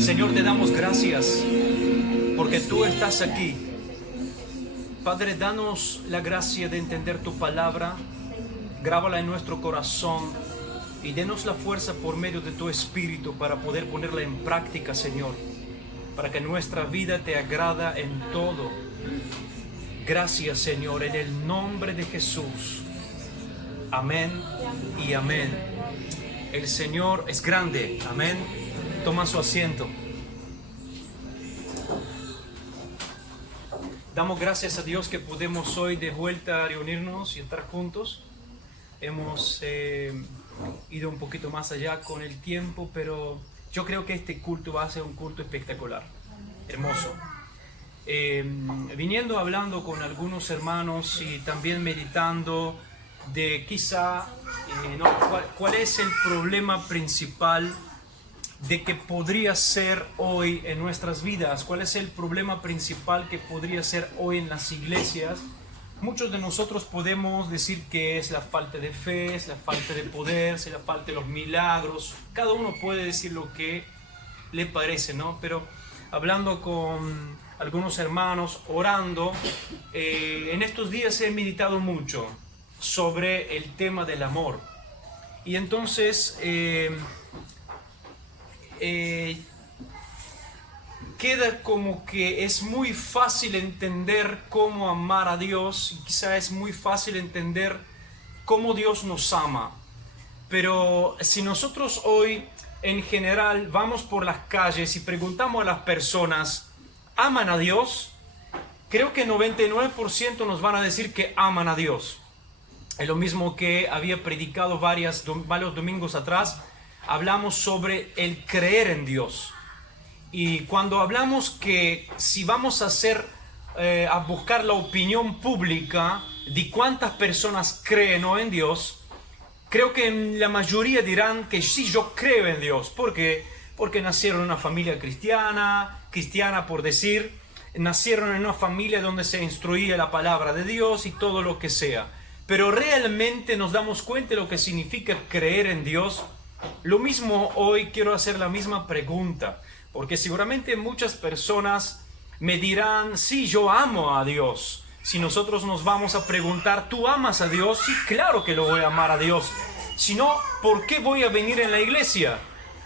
Señor, te damos gracias porque tú estás aquí. Padre, danos la gracia de entender tu palabra, grábala en nuestro corazón y denos la fuerza por medio de tu Espíritu para poder ponerla en práctica, Señor, para que nuestra vida te agrada en todo. Gracias, Señor, en el nombre de Jesús. Amén y amén. El Señor es grande. Amén. Toma su asiento. Damos gracias a Dios que podemos hoy de vuelta a reunirnos y estar juntos. Hemos ido un poquito más allá con el tiempo, pero yo creo que este culto va a ser un culto espectacular, hermoso. Viniendo hablando con algunos hermanos y también meditando de quizá cuál es el problema principal de que podría ser hoy en nuestras vidas, cuál es el problema principal que podría ser hoy en las iglesias. Muchos de nosotros podemos decir que es la falta de fe, es la falta de poder, es la falta de los milagros. Cada uno puede decir lo que le parece, ¿no? Pero hablando con algunos hermanos, orando, en estos días he meditado mucho sobre el tema del amor. Y entonces queda como que es muy fácil entender cómo amar a Dios, y quizá es muy fácil entender cómo Dios nos ama. Pero si nosotros hoy en general vamos por las calles y preguntamos a las personas, ¿aman a Dios? Creo que 99% nos van a decir que aman a Dios. Es lo mismo que había predicado varios domingos atrás. Hablamos sobre el creer en Dios. Y cuando hablamos que si vamos a buscar la opinión pública de cuántas personas creen o en Dios, creo que la mayoría dirán que sí, yo creo en Dios. ¿Por qué? Porque nacieron en una familia cristiana por decir, nacieron en una familia donde se instruía la palabra de Dios y todo lo que sea. Pero realmente nos damos cuenta de lo que significa creer en Dios. Lo mismo hoy quiero hacer la misma pregunta, porque seguramente muchas personas me dirán, sí, yo amo a Dios. Si nosotros nos vamos a preguntar, ¿tú amas a Dios? Sí, claro que lo voy a amar a Dios. Si no, ¿por qué voy a venir en la iglesia?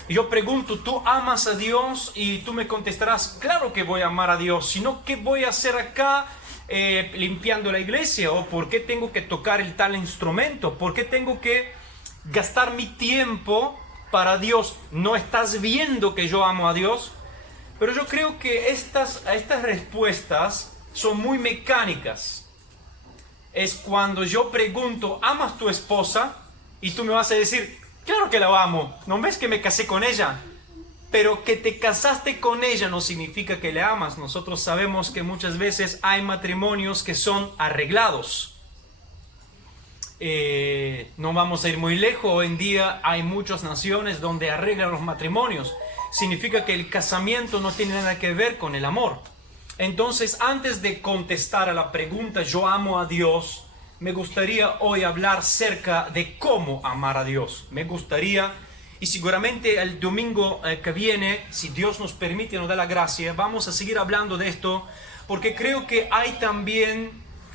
Yo pregunto, ¿tú amas a Dios? Y tú me contestarás, claro que voy a amar a Dios. Si no, ¿qué voy a hacer acá limpiando la iglesia? ¿O por qué tengo que tocar el tal instrumento? ¿Por qué tengo que gastar mi tiempo para Dios? ¿No estás viendo que yo amo a Dios? Pero yo creo que estas respuestas son muy mecánicas. Es cuando yo pregunto, ¿amas a tu esposa? Y tú me vas a decir, claro que la amo. ¿No ves que me casé con ella? Pero que te casaste con ella no significa que le amas. Nosotros sabemos que muchas veces hay matrimonios que son arreglados. No vamos a ir muy lejos. Hoy en día hay muchas naciones donde arreglan los matrimonios. Significa que el casamiento no tiene nada que ver con el amor. Entonces, antes de contestar a la pregunta, ¿yo amo a Dios?, me gustaría hoy hablar acerca de cómo amar a Dios. Me gustaría, y seguramente el domingo que viene, si Dios nos permite y nos da la gracia, vamos a seguir hablando de esto, porque creo que hay también,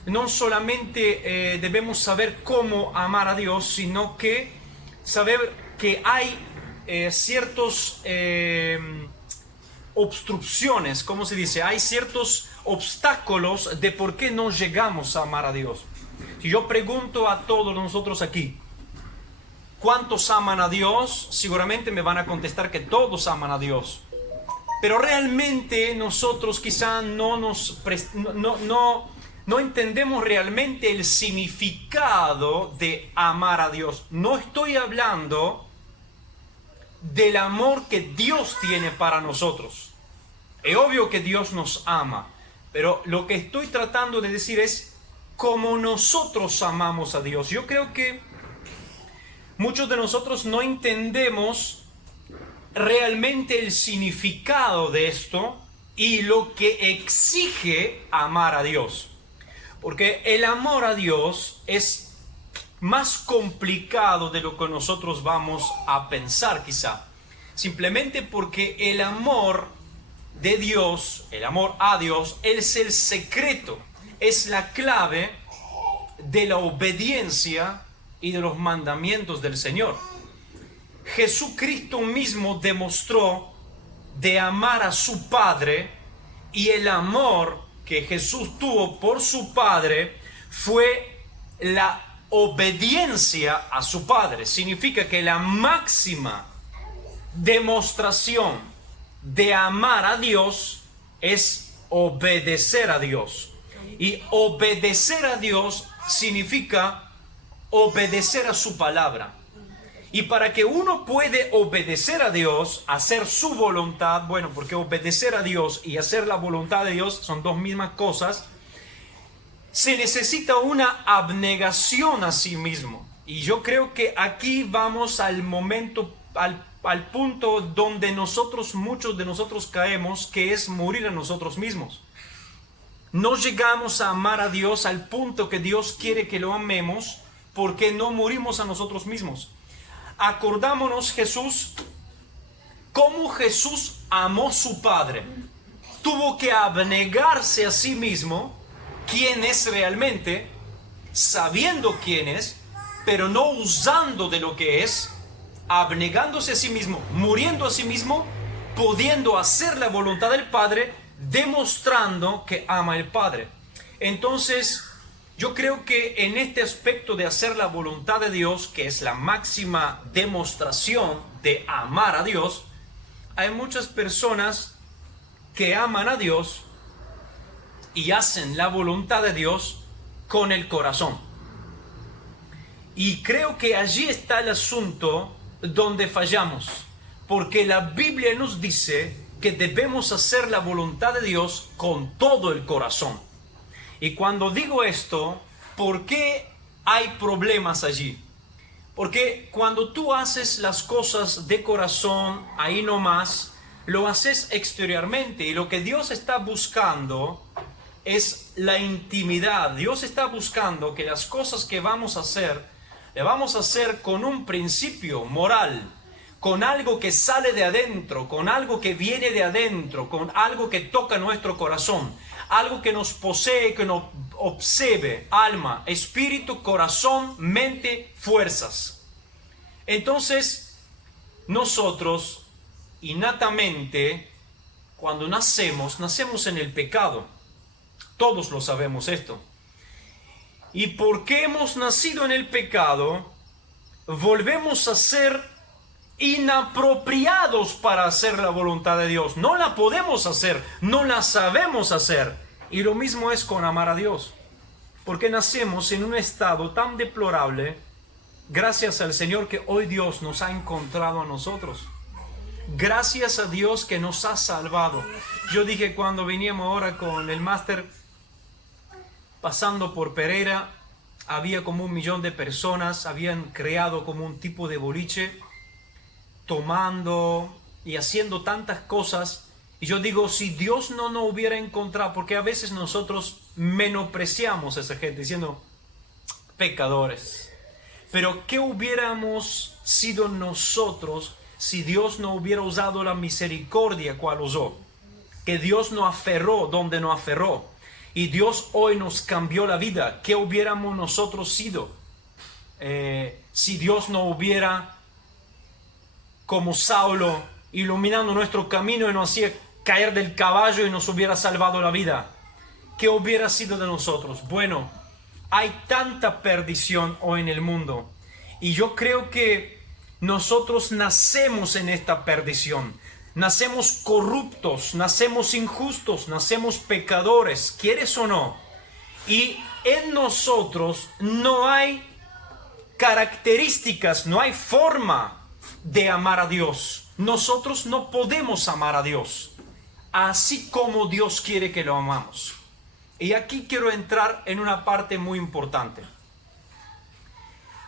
no solamente debemos saber cómo amar a Dios, sino que saber que hay ciertos obstrucciones, ¿cómo se dice? Hay ciertos obstáculos de por qué no llegamos a amar a Dios. Si yo pregunto a todos nosotros aquí, ¿cuántos aman a Dios? Seguramente me van a contestar que todos aman a Dios. Pero realmente nosotros quizá no entendemos realmente el significado de amar a Dios. No estoy hablando del amor que Dios tiene para nosotros. Es obvio que Dios nos ama, pero lo que estoy tratando de decir es cómo nosotros amamos a Dios. Yo creo que muchos de nosotros no entendemos realmente el significado de esto y lo que exige amar a Dios. Porque el amor a Dios es más complicado de lo que nosotros vamos a pensar quizá. simplemente porque el amor de Dios, el amor a Dios, es el secreto, es la clave de la obediencia y de los mandamientos del Señor. Jesucristo mismo demostró de amar a su Padre, y el amor que Jesús tuvo por su Padre fue la obediencia a su Padre. Significa que la máxima demostración de amar a Dios es obedecer a Dios. Y obedecer a Dios significa obedecer a su palabra. Y para que uno puede obedecer a Dios, hacer su voluntad, bueno, porque obedecer a Dios y hacer la voluntad de Dios son dos mismas cosas, se necesita una abnegación a sí mismo. Y yo creo que aquí vamos al momento, al punto donde muchos de nosotros caemos, que es morir a nosotros mismos. No llegamos a amar a Dios al punto que Dios quiere que lo amemos, porque no morimos a nosotros mismos. Acordámonos cómo Jesús amó a su Padre. Tuvo que abnegarse a sí mismo, quién es realmente, sabiendo quién es, pero no usando de lo que es, abnegándose a sí mismo, muriendo a sí mismo, pudiendo hacer la voluntad del Padre, demostrando que ama al Padre. Entonces, yo creo que en este aspecto de hacer la voluntad de Dios, que es la máxima demostración de amar a Dios, hay muchas personas que aman a Dios y hacen la voluntad de Dios con el corazón. Y creo que allí está el asunto donde fallamos, porque la Biblia nos dice que debemos hacer la voluntad de Dios con todo el corazón. Y cuando digo esto, ¿por qué hay problemas allí? Porque cuando tú haces las cosas de corazón, ahí nomás, lo haces exteriormente. Y lo que Dios está buscando es la intimidad. Dios está buscando que las cosas que vamos a hacer, le vamos a hacer con un principio moral, con algo que sale de adentro, con algo que viene de adentro, con algo que toca nuestro corazón. Algo que nos posee, que nos obsede, alma, espíritu, corazón, mente, fuerzas. Entonces, nosotros, innatamente, cuando nacemos en el pecado. Todos lo sabemos esto. Y porque hemos nacido en el pecado, volvemos a ser inapropiados para hacer la voluntad de Dios. No la podemos hacer, no la sabemos hacer. Y lo mismo es con amar a Dios, porque nacemos en un estado tan deplorable, gracias al Señor que hoy Dios nos ha encontrado a nosotros. Gracias a Dios que nos ha salvado. Yo dije cuando veníamos ahora con el máster, pasando por Pereira, había como 1 millón de personas, habían creado como un tipo de boliche, tomando y haciendo tantas cosas. Y yo digo, si Dios no nos hubiera encontrado, porque a veces nosotros menospreciamos a esa gente diciendo, pecadores. Pero ¿qué hubiéramos sido nosotros si Dios no hubiera usado la misericordia cual usó? Que Dios nos aferró donde nos aferró. Y Dios hoy nos cambió la vida. ¿Qué hubiéramos nosotros sido si Dios no hubiera, como Saulo, iluminando nuestro camino y nos hacía caer del caballo y nos hubiera salvado la vida? ¿Qué hubiera sido de nosotros? Bueno, hay tanta perdición hoy en el mundo. Y yo creo que nosotros nacemos en esta perdición. Nacemos corruptos, nacemos injustos, nacemos pecadores, ¿quieres o no? Y en nosotros no hay características, no hay forma de amar a Dios. Nosotros no podemos amar a Dios así como Dios quiere que lo amamos. Y aquí quiero entrar en una parte muy importante.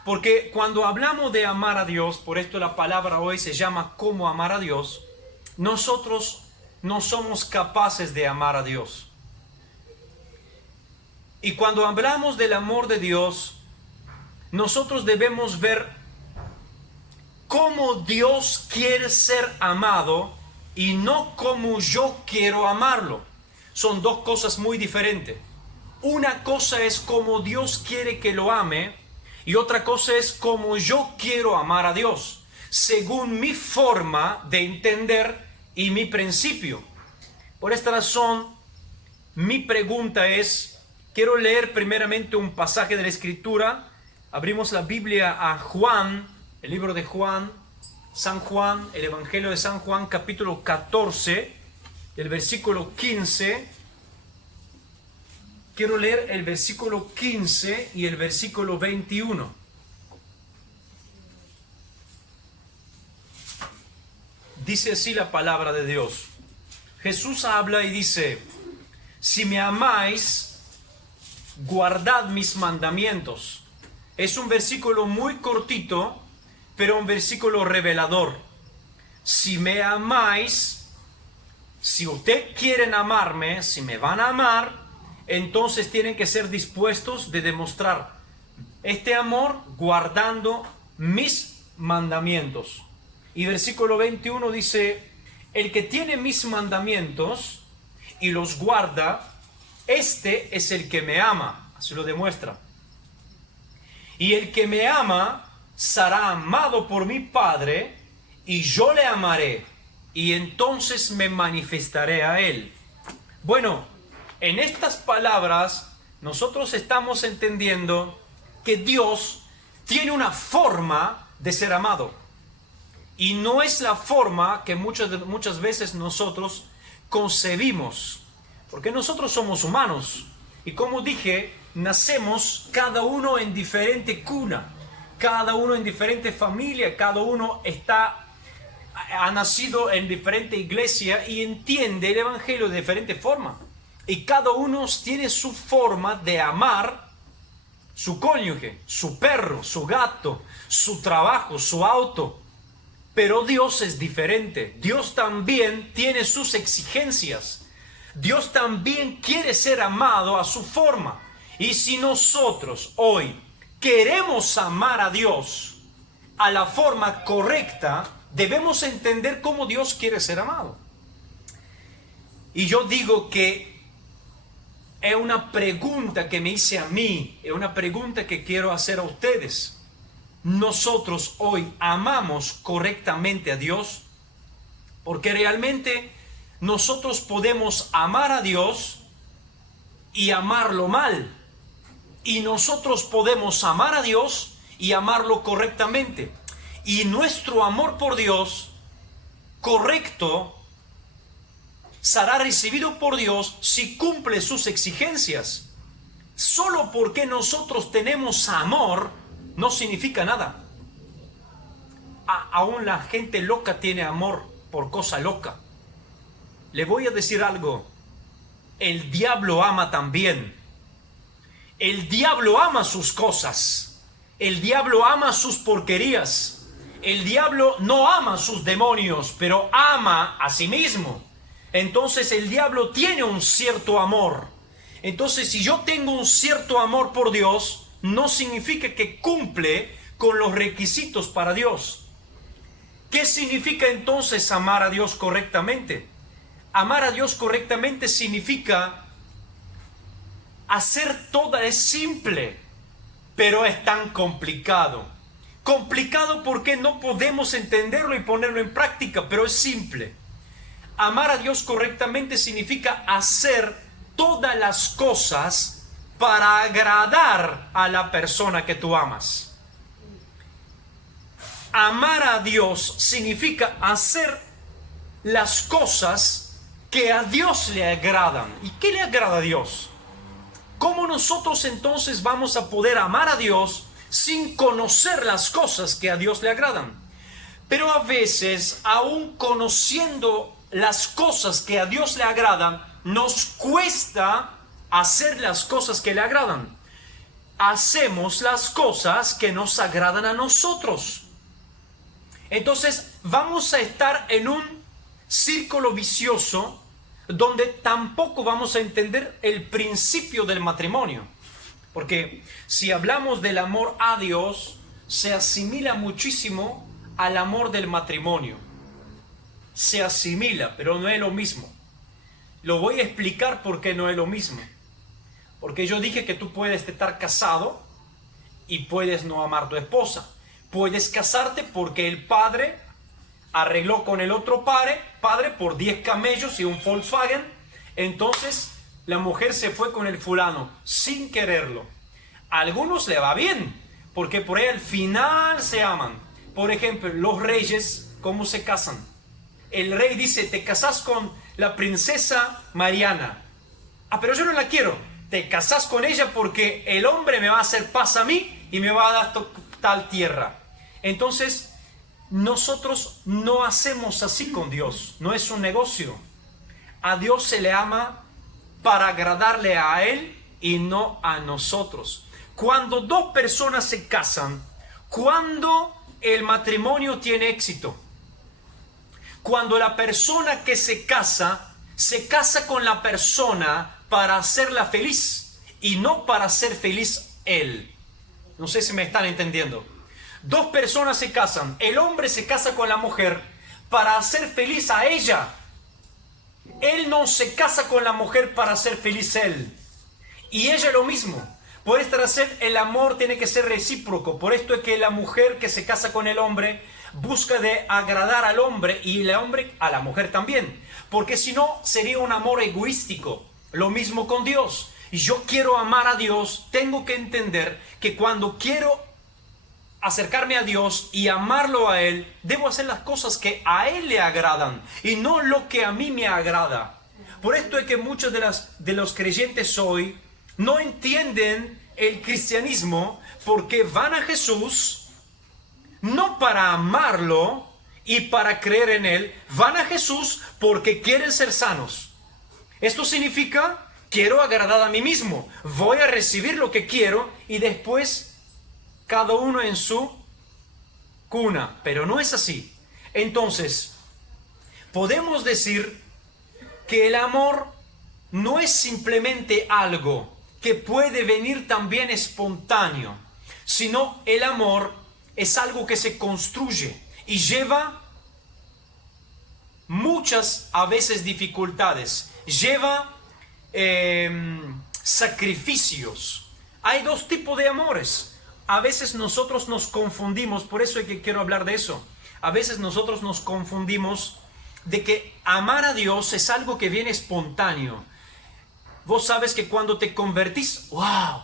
Porque cuando hablamos de amar a Dios, por esto la palabra hoy se llama cómo amar a Dios, nosotros no somos capaces de amar a Dios. Y cuando hablamos del amor de Dios, nosotros debemos ver cómo Dios quiere ser amado y no como yo quiero amarlo. Son dos cosas muy diferentes. Una cosa es cómo Dios quiere que lo ame y otra cosa es cómo yo quiero amar a Dios, según mi forma de entender y mi principio. Por esta razón, mi pregunta es, quiero leer primeramente un pasaje de la Escritura. Abrimos la Biblia a Juan, el libro de Juan, San Juan, el Evangelio de San Juan, capítulo 14, el versículo 15. Quiero leer el versículo 15 y el versículo 21. Dice así la palabra de Dios. Jesús habla y dice, si me amáis, guardad mis mandamientos. Es un versículo muy cortito, pero un versículo revelador. Si me amáis, si ustedes quieren amarme, si me van a amar, entonces tienen que ser dispuestos de demostrar este amor guardando mis mandamientos. Y versículo 21 dice, el que tiene mis mandamientos y los guarda, este es el que me ama. Así lo demuestra. Y el que me ama será amado por mi Padre, y yo le amaré, y entonces me manifestaré a él. Bueno, en estas palabras nosotros estamos entendiendo que Dios tiene una forma de ser amado. Y no es la forma que muchas veces nosotros concebimos. Porque nosotros somos humanos. Y como dije, nacemos cada uno en diferente cuna. Cada uno en diferente familia. Cada uno ha nacido en diferente iglesia y entiende el Evangelio de diferente forma. Y cada uno tiene su forma de amar su cónyuge, su perro, su gato, su trabajo, su auto. Pero Dios es diferente. Dios también tiene sus exigencias. Dios también quiere ser amado a su forma. Y si nosotros hoy queremos amar a Dios a la forma correcta, debemos entender cómo Dios quiere ser amado. Y yo digo que es una pregunta que me hice a mí, es una pregunta que quiero hacer a ustedes. ¿Nosotros hoy amamos correctamente a Dios? Porque realmente nosotros podemos amar a Dios y amarlo mal. Y nosotros podemos amar a Dios y amarlo correctamente. Y nuestro amor por Dios correcto será recibido por Dios si cumple sus exigencias. Solo porque nosotros tenemos amor no significa nada. Aún la gente loca tiene amor por cosa loca. Le voy a decir algo. El diablo ama también. El diablo ama sus cosas. El diablo ama sus porquerías. El diablo no ama sus demonios, pero ama a sí mismo. Entonces el diablo tiene un cierto amor. Entonces si yo tengo un cierto amor por Dios, no significa que cumple con los requisitos para Dios. ¿Qué significa entonces amar a Dios correctamente? Amar a Dios correctamente significa hacer todo. Es simple, pero es tan complicado. Complicado porque no podemos entenderlo y ponerlo en práctica, pero es simple. Amar a Dios correctamente significa hacer todas las cosas para agradar a la persona que tú amas. Amar a Dios significa hacer las cosas que a Dios le agradan. ¿Y qué le agrada a Dios? ¿Cómo nosotros entonces vamos a poder amar a Dios sin conocer las cosas que a Dios le agradan? Pero a veces, aún conociendo las cosas que a Dios le agradan, nos cuesta hacer las cosas que le agradan. Hacemos las cosas que nos agradan a nosotros. Entonces vamos a estar en un círculo vicioso donde tampoco vamos a entender el principio del matrimonio. Porque si hablamos del amor a Dios, se asimila muchísimo al amor del matrimonio. Se asimila, pero no es lo mismo. Lo voy a explicar por qué no es lo mismo. Porque yo dije que tú puedes estar casado y puedes no amar a tu esposa. Puedes casarte porque el padre arregló con el otro padre por 10 camellos y un Volkswagen. Entonces la mujer se fue con el fulano sin quererlo. A algunos le va bien, porque por ahí al final se aman. Por ejemplo, los reyes, ¿cómo se casan? El rey dice, te casas con la princesa Mariana. Ah, pero yo no la quiero. Te casas con ella porque el hombre me va a hacer paz a mí y me va a dar tal tierra. Entonces, nosotros no hacemos así con Dios. No es un negocio. A Dios se le ama para agradarle a Él y no a nosotros. Cuando dos personas se casan, cuando el matrimonio tiene éxito, cuando la persona que se casa con la persona para hacerla feliz y no para ser feliz él. No sé si me están entendiendo. Dos personas se casan, el hombre se casa con la mujer para hacer feliz a ella. Él no se casa con la mujer para hacer feliz él. Y ella lo mismo. Por esta razón el amor tiene que ser recíproco. Por esto es que la mujer que se casa con el hombre busca de agradar al hombre y el hombre a la mujer también. Porque si no sería un amor egoístico. Lo mismo con Dios. Y yo quiero amar a Dios, tengo que entender que cuando quiero acercarme a Dios y amarlo a Él, debo hacer las cosas que a Él le agradan y no lo que a mí me agrada. Por esto es que muchos de los creyentes hoy no entienden el cristianismo porque van a Jesús no para amarlo y para creer en Él, van a Jesús porque quieren ser sanos. Esto significa, quiero agradar a mí mismo, voy a recibir lo que quiero y después cada uno en su cuna, pero no es así. Entonces, podemos decir que el amor no es simplemente algo que puede venir también espontáneo, sino el amor es algo que se construye y lleva muchas a veces dificultades, lleva sacrificios. Hay dos tipos de amores. A veces nosotros nos confundimos, por eso es que quiero hablar de eso. A veces nosotros nos confundimos de que amar a Dios es algo que viene espontáneo. Vos sabes que cuando te convertís, ¡wow!,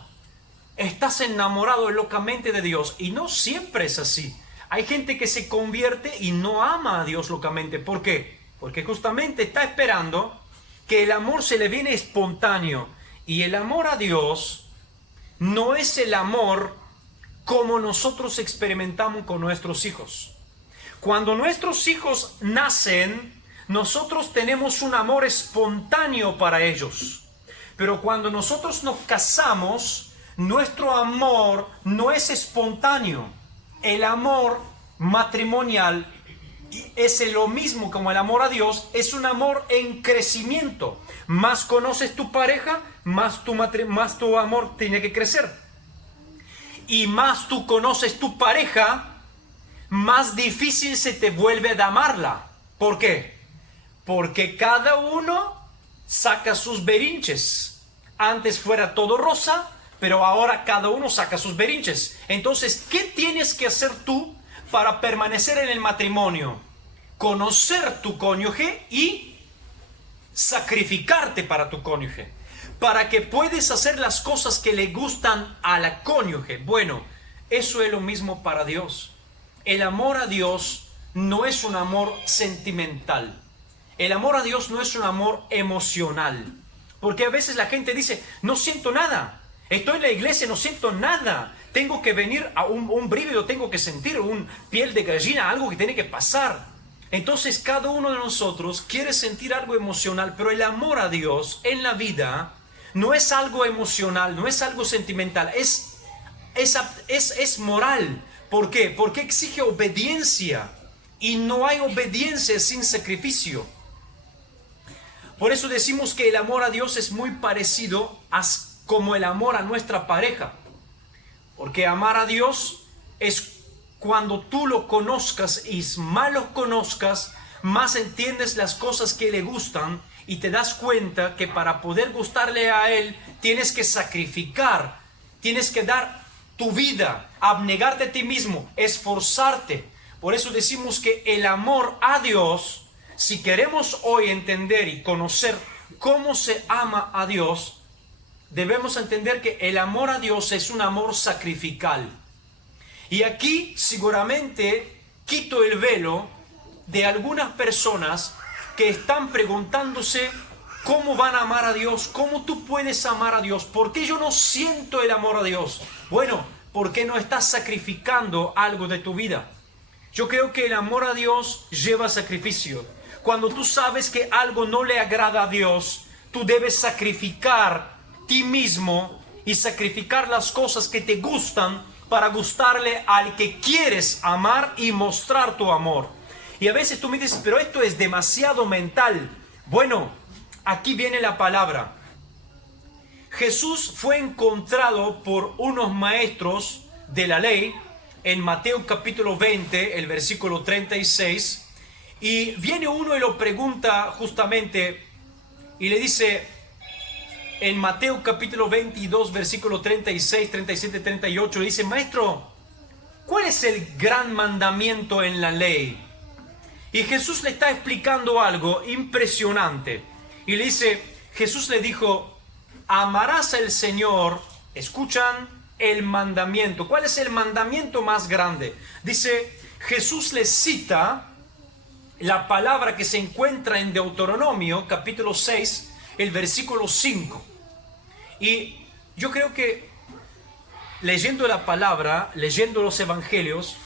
estás enamorado locamente de Dios. Y no siempre es así. Hay gente que se convierte y no ama a Dios locamente. ¿Por qué? Porque justamente está esperando que el amor se le viene espontáneo. Y el amor a Dios no es el amor como nosotros experimentamos con nuestros hijos. Cuando nuestros hijos nacen, nosotros tenemos un amor espontáneo para ellos. Pero cuando nosotros nos casamos, nuestro amor no es espontáneo. El amor matrimonial es lo mismo como el amor a Dios, es un amor en crecimiento. Más conoces tu pareja, más tu amor tiene que crecer. Y más tú conoces tu pareja, más difícil se te vuelve de amarla. ¿Por qué? Porque cada uno saca sus berrinches. Antes fuera todo rosa, pero ahora cada uno saca sus berrinches. Entonces, ¿qué tienes que hacer tú para permanecer en el matrimonio? Conocer tu cónyuge y sacrificarte para tu cónyuge, para que puedas hacer las cosas que le gustan a la cónyuge. Bueno, eso es lo mismo para Dios. El amor a Dios no es un amor sentimental. El amor a Dios no es un amor emocional. Porque a veces la gente dice, no siento nada. Estoy en la iglesia, no siento nada. Tengo que venir a un brígido, tengo que sentir un piel de gallina, algo que tiene que pasar. Entonces cada uno de nosotros quiere sentir algo emocional, pero el amor a Dios en la vida no es algo emocional, no es algo sentimental, es moral. ¿Por qué? Porque exige obediencia y no hay obediencia sin sacrificio. Por eso decimos que el amor a Dios es muy parecido como el amor a nuestra pareja. Porque amar a Dios es cuando tú lo conozcas y más lo conozcas, más entiendes las cosas que le gustan y te das cuenta que para poder gustarle a Él tienes que sacrificar, tienes que dar tu vida, abnegarte a ti mismo, esforzarte. Por eso decimos que el amor a Dios, si queremos hoy entender y conocer cómo se ama a Dios, debemos entender que el amor a Dios es un amor sacrificial. Y aquí seguramente quito el velo de algunas personas que están preguntándose cómo van a amar a Dios, cómo tú puedes amar a Dios, ¿por qué yo no siento el amor a Dios? Bueno, porque no estás sacrificando algo de tu vida. Yo creo que el amor a Dios lleva sacrificio. Cuando tú sabes que algo no le agrada a Dios, tú debes sacrificar ti mismo y sacrificar las cosas que te gustan para gustarle al que quieres amar y mostrar tu amor. Y a veces tú me dices, pero esto es demasiado mental. Bueno, aquí viene la palabra. Jesús fue encontrado por unos maestros de la ley en Mateo capítulo 20, el versículo 36, y viene uno y lo pregunta justamente y le dice en Mateo capítulo 22, versículo 36, 37, 38, le dice, maestro, ¿cuál es el gran mandamiento en la ley? Y Jesús le está explicando algo impresionante. Y le dice, Jesús le dijo, amarás al Señor, escuchan el mandamiento. ¿Cuál es el mandamiento más grande? Dice, Jesús le cita la palabra que se encuentra en Deuteronomio capítulo 6, el versículo 5. Y yo creo que leyendo la palabra, leyendo los evangelios,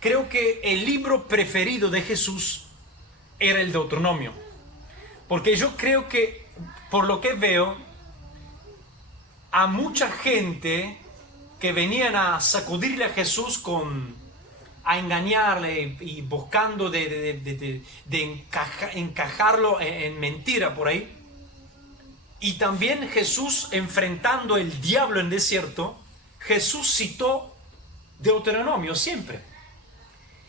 creo que el libro preferido de Jesús era el Deuteronomio. Porque yo creo que, por lo que veo, a mucha gente que venían a sacudirle a Jesús a engañarle y buscando de encajarlo en mentira por ahí. Y también Jesús enfrentando el diablo en el desierto, Jesús citó Deuteronomio siempre.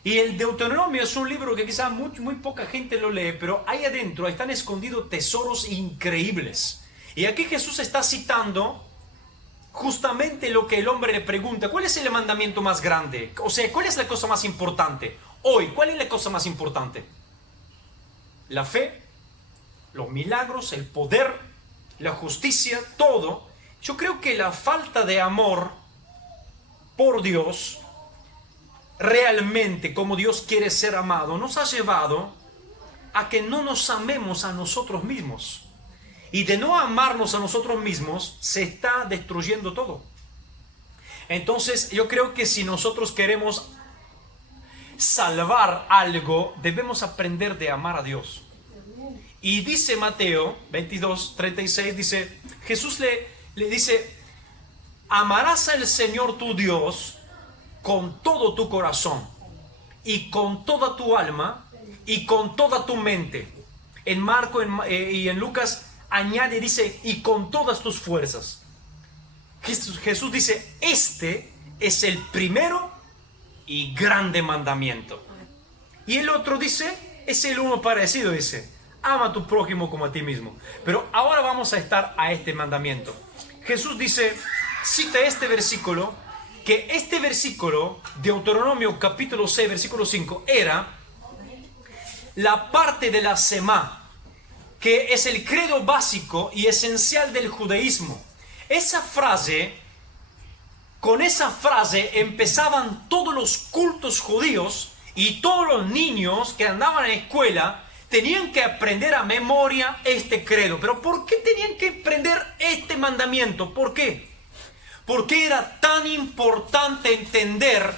Y el Deuteronomio es un libro que quizás muy poca gente lo lee, pero ahí adentro están escondidos tesoros increíbles. Y aquí Jesús está citando justamente lo que el hombre le pregunta, ¿cuál es el mandamiento más grande? O sea, ¿cuál es la cosa más importante? Hoy, ¿cuál es la cosa más importante? La fe, los milagros, el poder, la justicia, todo. Yo creo que la falta de amor por Dios, realmente como Dios quiere ser amado, nos ha llevado a que no nos amemos a nosotros mismos. Y de no amarnos a nosotros mismos, se está destruyendo todo. Entonces, yo creo que si nosotros queremos salvar algo, debemos aprender de amar a Dios. Y dice Mateo 22, 36, dice, Jesús le dice, amarás al Señor tu Dios con todo tu corazón y con toda tu alma y con toda tu mente. En Marco y en Lucas añade, dice, y con todas tus fuerzas. Jesús dice, este es el primero y grande mandamiento. Y el otro dice, es el uno parecido, dice, ama a tu prójimo como a ti mismo. Pero ahora vamos a estar a este mandamiento. Jesús dice, cita este versículo, que este versículo, Deuteronomio capítulo 6, versículo 5, era la parte de la Semá, que es el credo básico y esencial del judaísmo. Esa frase, con esa frase empezaban todos los cultos judíos y todos los niños que andaban en escuela tenían que aprender a memoria este credo. Pero ¿por qué tenían que aprender este mandamiento? ¿Por qué? Porque era tan importante entender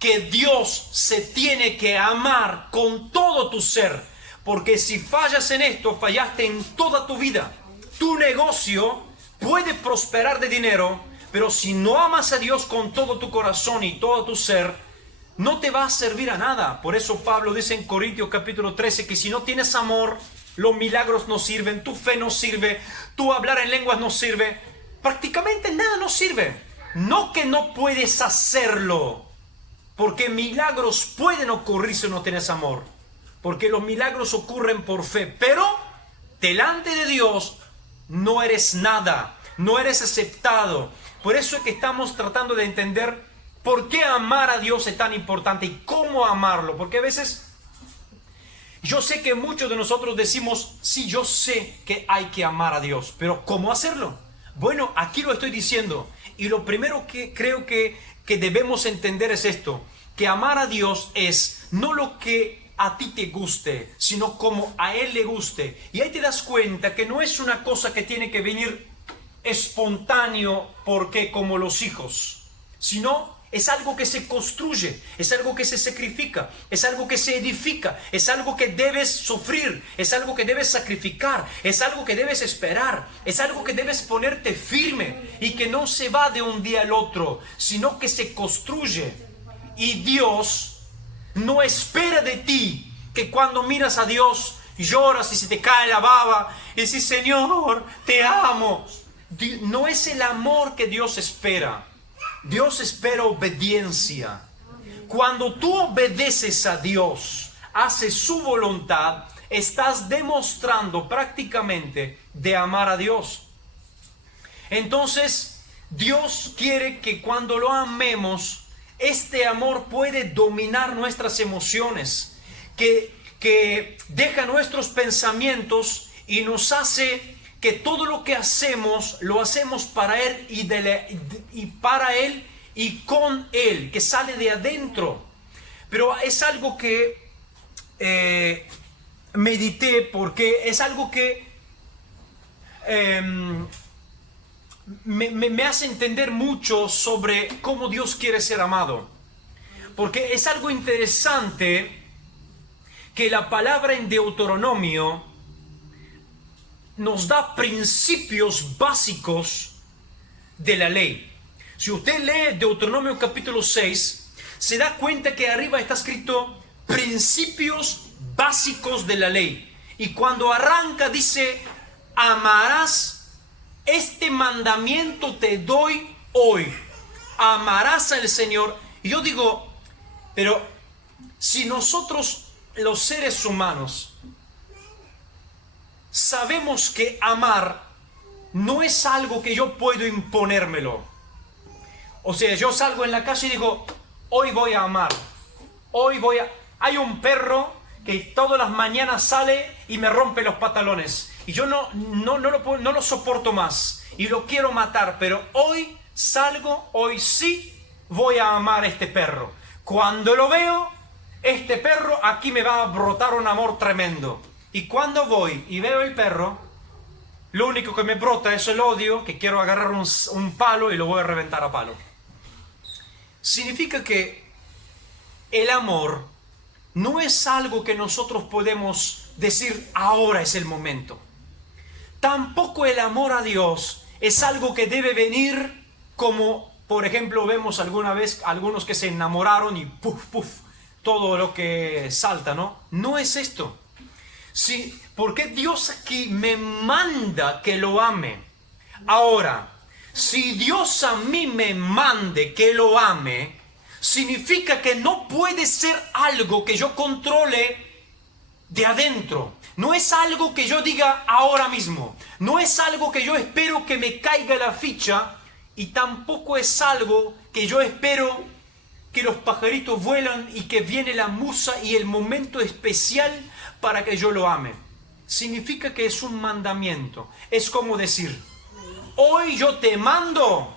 que Dios se tiene que amar con todo tu ser. Porque si fallas en esto, fallaste en toda tu vida. Tu negocio puede prosperar de dinero, pero si no amas a Dios con todo tu corazón y todo tu ser, no te va a servir a nada. Por eso Pablo dice en Corintios capítulo 13 que si no tienes amor, los milagros no sirven, tu fe no sirve, tu hablar en lenguas no sirve, prácticamente nada nos sirve. No que no puedes hacerlo, Porque milagros pueden ocurrir si no tienes amor. Porque los milagros ocurren por fe. Pero delante de Dios no eres nada. No eres aceptado. Por eso es que estamos tratando de entender por qué amar a Dios es tan importante y cómo amarlo. Porque a veces yo sé que muchos de nosotros decimos, sí, yo sé que hay que amar a Dios, pero ¿cómo hacerlo? Bueno, aquí lo estoy diciendo. Y lo primero que creo que debemos entender es esto, que amar a Dios es no lo que a ti te guste, sino como a Él le guste. Y ahí te das cuenta que no es una cosa que tiene que venir espontáneo porque como los hijos, sino es algo que se construye, es algo que se sacrifica, es algo que se edifica, es algo que debes sufrir, es algo que debes sacrificar, es algo que debes esperar, es algo que debes ponerte firme y que no se va de un día al otro, sino que se construye. Y Dios no espera de ti que cuando miras a Dios lloras y se te cae la baba y dices, Señor, te amo. No es el amor que Dios espera. Dios espera obediencia. Cuando tú obedeces a Dios, haces su voluntad, estás demostrando prácticamente de amar a Dios. Entonces, Dios quiere que cuando lo amemos, este amor puede dominar nuestras emociones, que deja nuestros pensamientos y nos hace que todo lo que hacemos, lo hacemos para Él y para Él y con Él, que sale de adentro. Pero es algo que medité porque es algo que me hace entender mucho sobre cómo Dios quiere ser amado. Porque es algo interesante que la palabra en Deuteronomio nos da principios básicos de la ley. Si usted lee Deuteronomio capítulo 6, se da cuenta que arriba está escrito principios básicos de la ley. Y cuando arranca dice, amarás, este mandamiento te doy hoy. Amarás al Señor. Y yo digo, pero si nosotros los seres humanos sabemos que amar no es algo que yo puedo imponérmelo. O sea, yo salgo en la calle y digo, hoy voy a amar. Hay un perro que todas las mañanas sale y me rompe los pantalones. Y yo no lo soporto más. Y lo quiero matar. Pero hoy salgo, hoy sí voy a amar a este perro. Cuando lo veo, este perro aquí me va a brotar un amor tremendo. Y cuando voy y veo el perro, lo único que me brota es el odio, que quiero agarrar un palo y lo voy a reventar a palo. Significa que el amor no es algo que nosotros podemos decir ahora es el momento. Tampoco el amor a Dios es algo que debe venir como, por ejemplo, vemos alguna vez algunos que se enamoraron y puf, puf, todo lo que salta, ¿no? No es esto. Sí, porque Dios aquí me manda que lo ame. Ahora, si Dios a mí me mande que lo ame, significa que no puede ser algo que yo controle de adentro. No es algo que yo diga ahora mismo. No es algo que yo espero que me caiga la ficha. Y tampoco es algo que yo espero que los pajaritos vuelan y que viene la musa y el momento especial para que yo lo ame. Significa que es un mandamiento. Es como decir, hoy yo te mando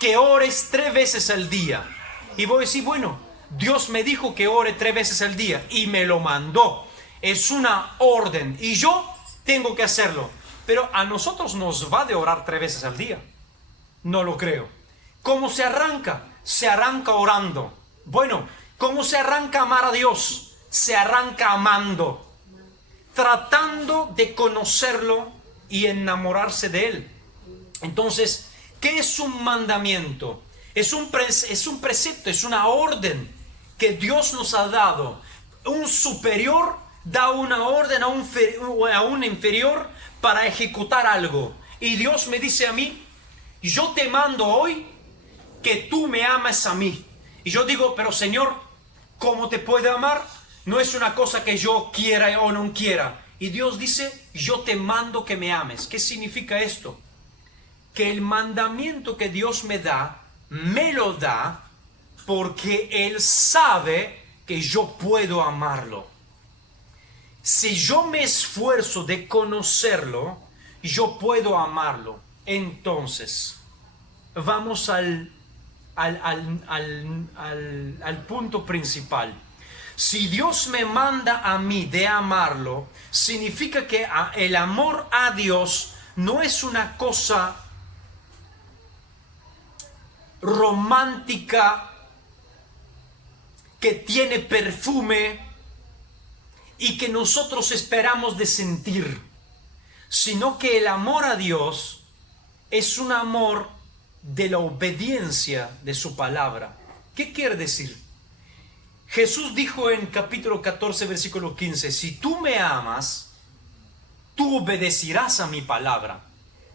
que ores 3 veces al día. Y voy a decir, bueno, Dios me dijo que ore 3 veces al día y me lo mandó. Es una orden y yo tengo que hacerlo. Pero a nosotros nos va de orar 3 veces al día. No lo creo. ¿Cómo se arranca? Se arranca orando. Bueno, ¿cómo se arranca amar a Dios? Se arranca amando, tratando de conocerlo y enamorarse de Él. Entonces, ¿qué es un mandamiento? Es un precepto, es una orden que Dios nos ha dado. Un superior da una orden a un inferior para ejecutar algo. Y Dios me dice a mí, yo te mando hoy que tú me ames a mí. Y yo digo, pero Señor, ¿cómo te puedo amar? No es una cosa que yo quiera o no quiera. Y Dios dice, yo te mando que me ames. ¿Qué significa esto? Que el mandamiento que Dios me lo da porque Él sabe que yo puedo amarlo. Si yo me esfuerzo de conocerlo, yo puedo amarlo. Entonces, vamos al punto principal. Si Dios me manda a mí de amarlo, significa que el amor a Dios no es una cosa romántica que tiene perfume y que nosotros esperamos de sentir, sino que el amor a Dios es un amor de la obediencia de su palabra. ¿Qué quiere decir? Jesús dijo en capítulo 14, versículo 15, si tú me amas, tú obedecerás a mi palabra.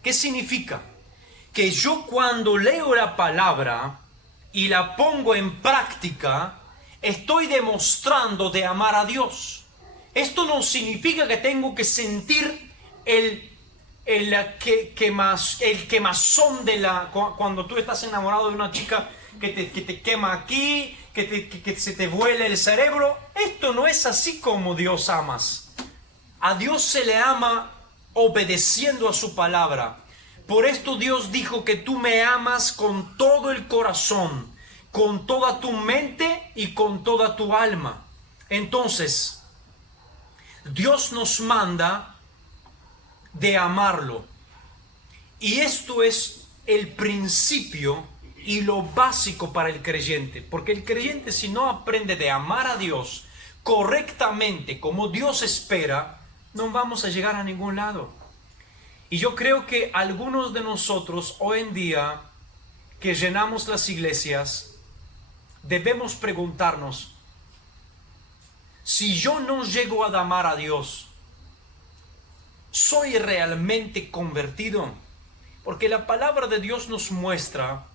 ¿Qué significa? Que yo cuando leo la palabra y la pongo en práctica, estoy demostrando de amar a Dios. Esto no significa que tengo que sentir el quemazón cuando tú estás enamorado de una chica que te quema aquí, que se te vuela el cerebro. Esto no es así como Dios amas. A Dios se le ama obedeciendo a su palabra. Por esto Dios dijo que tú me amas con todo el corazón, con toda tu mente y con toda tu alma. Entonces, Dios nos manda de amarlo. Y esto es el principio y lo básico para el creyente. Porque el creyente, si no aprende de amar a Dios correctamente, como Dios espera, no vamos a llegar a ningún lado. Y yo creo que algunos de nosotros hoy en día que llenamos las iglesias, debemos preguntarnos, si yo no llego a amar a Dios, ¿soy realmente convertido? Porque la palabra de Dios nos muestra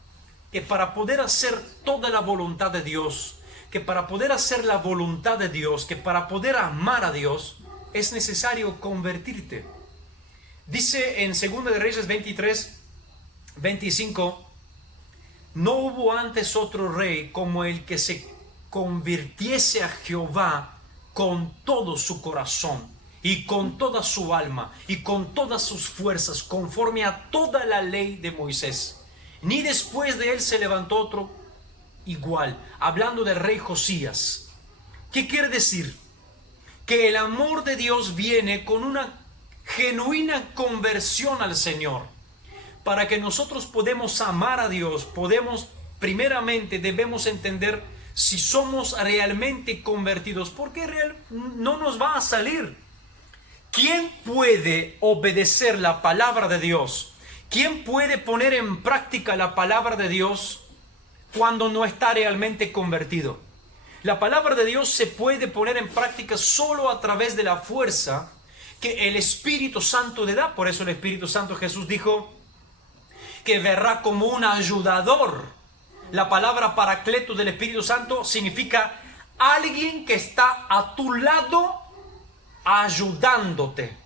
que para poder hacer toda la voluntad de Dios, que para poder hacer la voluntad de Dios, que para poder amar a Dios, es necesario convertirte. Dice en 2 de Reyes 23, 25, no hubo antes otro rey como el que se convirtiese a Jehová con todo su corazón y con toda su alma y con todas sus fuerzas, conforme a toda la ley de Moisés. Ni después de él se levantó otro igual, hablando del rey Josías. ¿Qué quiere decir? Que el amor de Dios viene con una genuina conversión al Señor. Para que nosotros podamos amar a Dios, primeramente debemos entender si somos realmente convertidos, porque no nos va a salir. ¿Quién puede obedecer la palabra de Dios? ¿Quién puede poner en práctica la palabra de Dios cuando no está realmente convertido? La palabra de Dios se puede poner en práctica solo a través de la fuerza que el Espíritu Santo le da. Por eso el Espíritu Santo, Jesús dijo que vendrá como un ayudador. La palabra paracleto del Espíritu Santo significa alguien que está a tu lado ayudándote.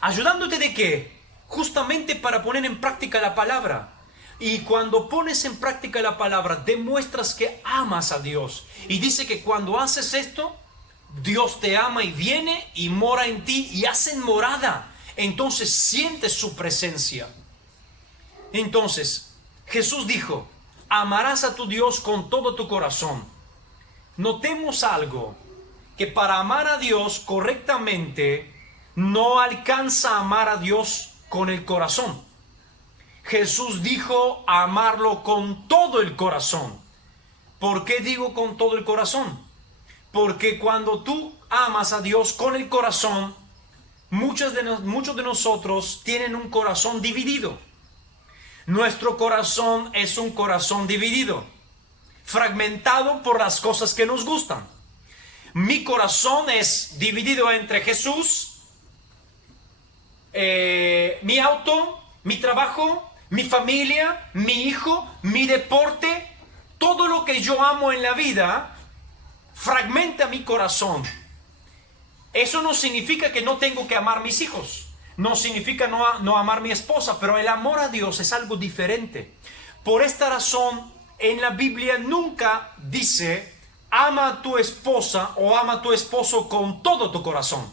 ¿Ayudándote de qué? Justamente para poner en práctica la palabra. Y cuando pones en práctica la palabra, demuestras que amas a Dios. Y dice que cuando haces esto, Dios te ama y viene y mora en ti y hacen morada. Entonces sientes su presencia. Entonces, Jesús dijo, amarás a tu Dios con todo tu corazón. Notemos algo, que para amar a Dios correctamente, no alcanza a amar a Dios con el corazón. Jesús dijo amarlo con todo el corazón. ¿Por qué digo con todo el corazón? Porque cuando tú amas a Dios con el corazón, muchos de nosotros tienen un corazón dividido. Nuestro corazón es un corazón dividido, fragmentado por las cosas que nos gustan. Mi corazón es dividido entre Jesús, mi auto, mi trabajo, mi familia, mi hijo, mi deporte. todo lo que yo amo en la vida fragmenta mi corazón. Eso no significa que no tengo que amar a mis hijos. No significa no amar a mi esposa, pero el amor a Dios es algo diferente. Por esta razón, en la Biblia nunca dice, ama a tu esposa o ama a tu esposo con todo tu corazón.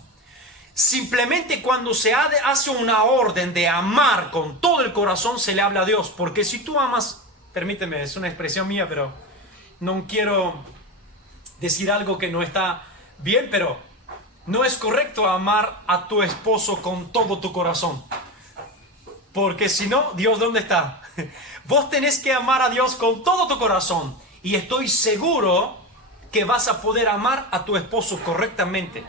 Simplemente cuando se hace una orden de amar con todo el corazón, se le habla a Dios. Porque si tú amas, permíteme, es una expresión mía, pero no quiero decir algo que no está bien, pero no es correcto amar a tu esposo con todo tu corazón. Porque si no, Dios, ¿dónde está? Vos tenés que amar a Dios con todo tu corazón. Y estoy seguro que vas a poder amar a tu esposo correctamente.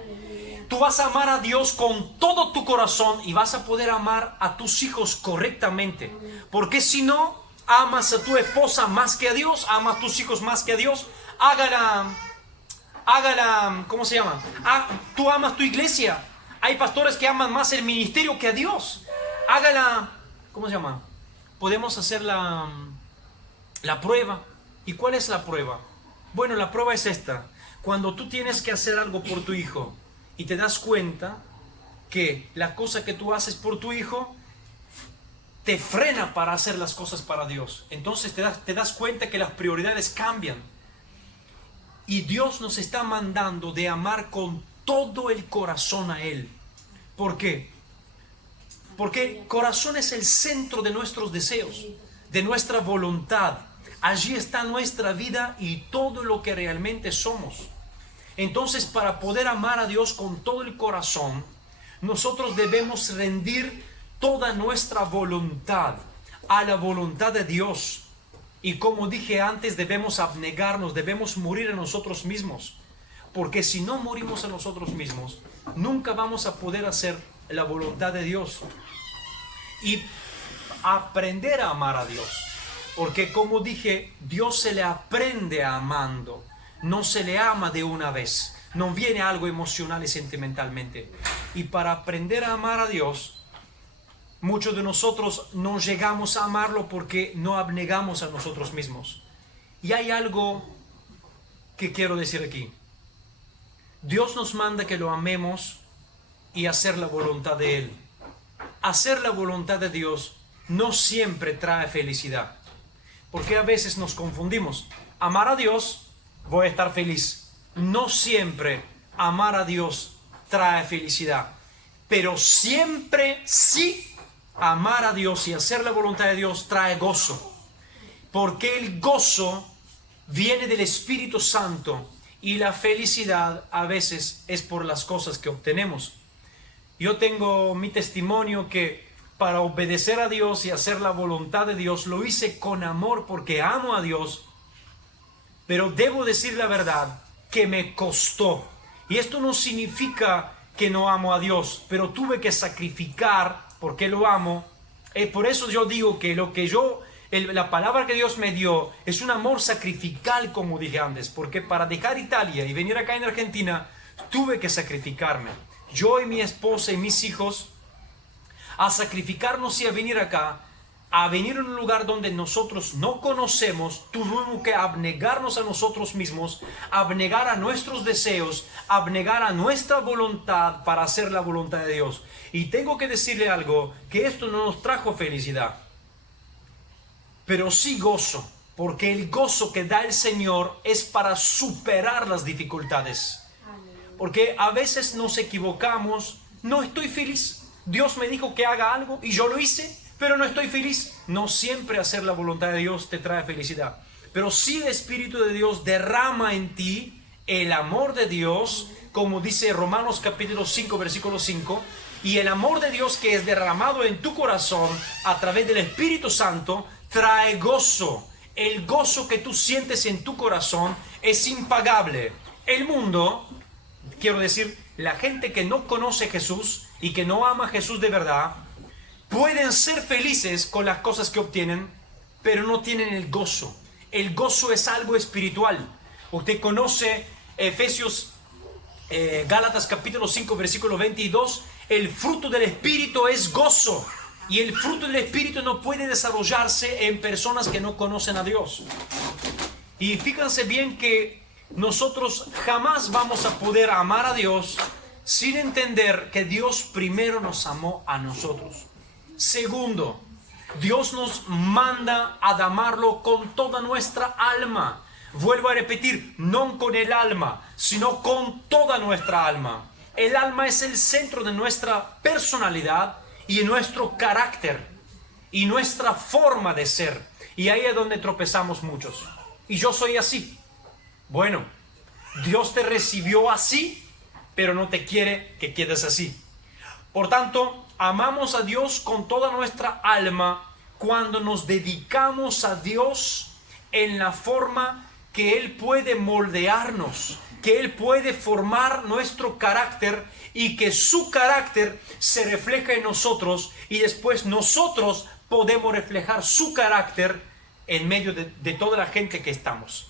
Tú vas a amar a Dios con todo tu corazón y vas a poder amar a tus hijos correctamente. Porque si no, amas a tu esposa más que a Dios, amas a tus hijos más que a Dios, hágala, ¿cómo se llama? Tú amas tu iglesia. Hay pastores que aman más el ministerio que a Dios. Hágala, ¿cómo se llama? Podemos hacer la prueba. ¿Y cuál es la prueba? Bueno, la prueba es esta. Cuando tú tienes que hacer algo por tu hijo y te das cuenta que la cosa que tú haces por tu hijo te frena para hacer las cosas para Dios. Entonces te das cuenta que las prioridades cambian. Y Dios nos está mandando de amar con todo el corazón a Él. ¿Por qué? Porque el corazón es el centro de nuestros deseos, de nuestra voluntad. Allí está nuestra vida y todo lo que realmente somos. Entonces, para poder amar a Dios con todo el corazón, nosotros debemos rendir toda nuestra voluntad a la voluntad de Dios. Y como dije antes, debemos abnegarnos, debemos morir a nosotros mismos. Porque si no morimos a nosotros mismos, nunca vamos a poder hacer la voluntad de Dios. Y aprender a amar a Dios. Porque como dije, Dios se le aprende amando. No se le ama de una vez. No viene algo emocional y sentimentalmente. Y para aprender a amar a Dios, muchos de nosotros no llegamos a amarlo porque no abnegamos a nosotros mismos. Y hay algo que quiero decir aquí. Dios nos manda que lo amemos y hacer la voluntad de Él. Hacer la voluntad de Dios no siempre trae felicidad. Porque a veces nos confundimos. Amar a Dios, voy a estar feliz. No siempre amar a Dios trae felicidad. Pero siempre sí amar a Dios y hacer la voluntad de Dios trae gozo. Porque el gozo viene del Espíritu Santo y la felicidad a veces es por las cosas que obtenemos. Yo tengo mi testimonio que para obedecer a Dios y hacer la voluntad de Dios lo hice con amor porque amo a Dios. Pero debo decir la verdad que me costó. Y esto no significa que no amo a Dios, pero tuve que sacrificar porque lo amo. Por eso yo digo que la palabra que Dios me dio es un amor sacrificial, como dije antes, porque para dejar Italia y venir acá en Argentina tuve que sacrificarme. Yo y mi esposa y mis hijos, a sacrificarnos y a venir acá, a venir en un lugar donde nosotros no conocemos, tuvimos que abnegarnos a nosotros mismos, abnegar a nuestros deseos, abnegar a nuestra voluntad para hacer la voluntad de Dios. Y tengo que decirle algo, que esto no nos trajo felicidad, pero sí gozo, porque el gozo que da el Señor es para superar las dificultades. Porque a veces nos equivocamos, no estoy feliz, Dios me dijo que haga algo y yo lo hice, pero no estoy feliz. No siempre hacer la voluntad de Dios te trae felicidad, pero sí el Espíritu de Dios derrama en ti el amor de Dios, como dice Romanos capítulo 5, versículo 5, y el amor de Dios que es derramado en tu corazón a través del Espíritu Santo trae gozo. El gozo que tú sientes en tu corazón es impagable. El mundo, quiero decir, la gente que no conoce a Jesús y que no ama a Jesús de verdad, pueden ser felices con las cosas que obtienen, pero no tienen el gozo. El gozo es algo espiritual. Usted conoce Efesios, Gálatas capítulo 5, versículo 22. El fruto del Espíritu es gozo. Y el fruto del Espíritu no puede desarrollarse en personas que no conocen a Dios. Y fíjense bien que nosotros jamás vamos a poder amar a Dios sin entender que Dios primero nos amó a nosotros. Segundo, Dios nos manda a amarlo con toda nuestra alma. Vuelvo a repetir, no con el alma, sino con toda nuestra alma. El alma es el centro de nuestra personalidad y nuestro carácter y nuestra forma de ser. Y ahí es donde tropezamos muchos. Y yo soy así. Bueno, Dios te recibió así, pero no te quiere que quedes así. Por tanto, amamos a Dios con toda nuestra alma cuando nos dedicamos a Dios en la forma que Él puede moldearnos, que Él puede formar nuestro carácter y que su carácter se refleja en nosotros y después nosotros podemos reflejar su carácter en medio de toda la gente que estamos.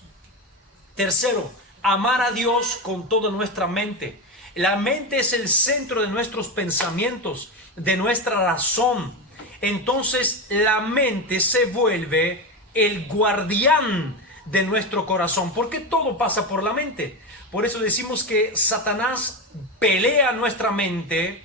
Tercero, amar a Dios con toda nuestra mente. La mente es el centro de nuestros pensamientos, de nuestra razón. Entonces la mente se vuelve el guardián de nuestro corazón, porque todo pasa por la mente. Por eso decimos que Satanás pelea nuestra mente